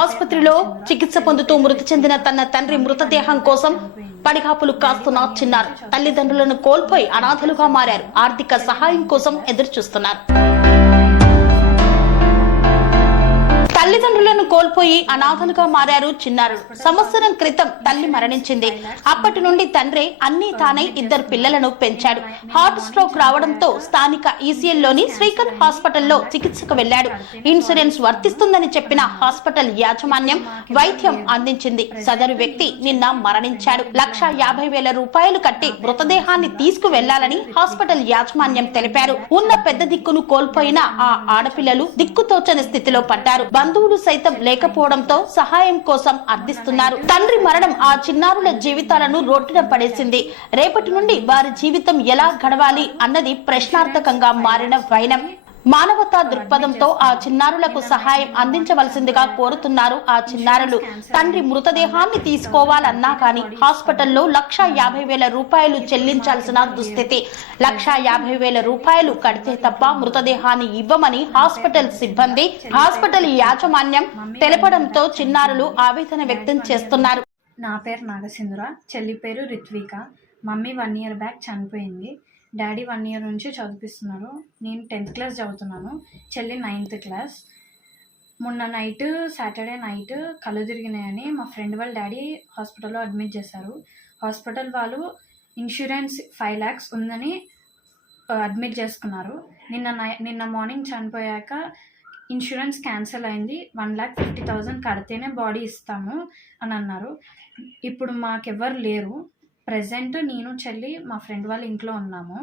ఆసుపత్రిలో చికిత్స పొందుతూ మృతి చెందిన తన తండ్రి మృతదేహం కోసం పడిగాపులు కాస్తున్న చిన్నారు తల్లిదండ్రులను కోల్పోయి అనాథలుగా మారారు. ఆర్థిక సహాయం కోసం ఎదురు చూస్తున్నారు కోల్పోయి అనాథలుగా మారారు చిన్నారు సంవత్సరం క్రితం తల్లి మరణించింది. అప్పటి నుండి తండ్రి అన్ని తానై ఇద్దరు పిల్లలను పెంచాడు. హార్ట్ స్ట్రోక్ రావడంతో స్థానిక ఈసీఎల్లోని శ్రీకర్ హాస్పిటల్లో చికిత్సకు వెళ్ళాడు ఇన్సూరెన్స్ వర్తిస్తుందని చెప్పిన హాస్పిటల్ యాజమాన్యం వైద్యం అందించింది. సదరు వ్యక్తి నిన్న మరణించాడు. లక్ష యాభై వేల రూపాయలు కట్టి మృతదేహాన్ని తీసుకువెళ్ళాలని హాస్పిటల్ యాజమాన్యం తెలిపారు. ఉన్న పెద్ద దిక్కును కోల్పోయిన ఆ ఆడపిల్లలు దిక్కుతోచని స్థితిలో పడ్డారు. బంధువులు సైతం లేకపోవడంతో సహాయం కోసం అర్థిస్తున్నారు. తండ్రి మరణం ఆ చిన్నారుల జీవితాలను రొట్టిన పడేసింది. రేపటి నుండి వారి జీవితం ఎలా గడవాలి అన్నది ప్రశ్నార్థకంగా మారిన వైనం. మానవతా దృక్పథంతో ఆ చిన్నారులకు సహాయం అందించవలసిందిగా కోరుతున్నారు ఆ చిన్నారులు. తండ్రి మృతదేహాన్ని తీసుకోవాలన్నా కానీ హాస్పిటల్లో లక్ష యాభై వేల రూపాయలు చెల్లించాల్సిన దుస్థితి. లక్ష యాభై వేల రూపాయలు కడితే తప్ప మృతదేహాన్ని ఇవ్వమని హాస్పిటల్ సిబ్బంది హాస్పిటల్ యాజమాన్యం తెలపడంతో చిన్నారులు ఆవేదన వ్యక్తం చేస్తున్నారు. నా పేరు నాగసింధుర చెల్లి పేరు Ritvika. Mummy one year back చనిపోయింది. డాడీ వన్ ఇయర్ నుంచి చదివిస్తున్నారు నేను టెన్త్ క్లాస్ చదువుతున్నాను. చెల్లి నైన్త్ క్లాస్. మొన్న నైట్ సాటర్డే నైట్ కళ్ళు తిరిగినాయని మా ఫ్రెండ్ వాళ్ళ డాడీ హాస్పిటల్లో అడ్మిట్ చేశారు. హాస్పిటల్ వాళ్ళు ఇన్సూరెన్స్ ఫైవ్ ల్యాక్స్ ఉందని అడ్మిట్ చేసుకున్నారు. నిన్న నై నిన్న మార్నింగ్ చనిపోయాక ఇన్సూరెన్స్ క్యాన్సిల్ అయింది. వన్ ల్యాక్ ఫిఫ్టీ థౌజండ్ కడితేనే బాడీ ఇస్తాము అని అన్నారు. ఇప్పుడు మాకెవ్వరు లేరు. ప్రజెంట్ నేను చెల్లి మా ఫ్రెండ్ వాళ్ళ ఇంట్లో ఉన్నాము.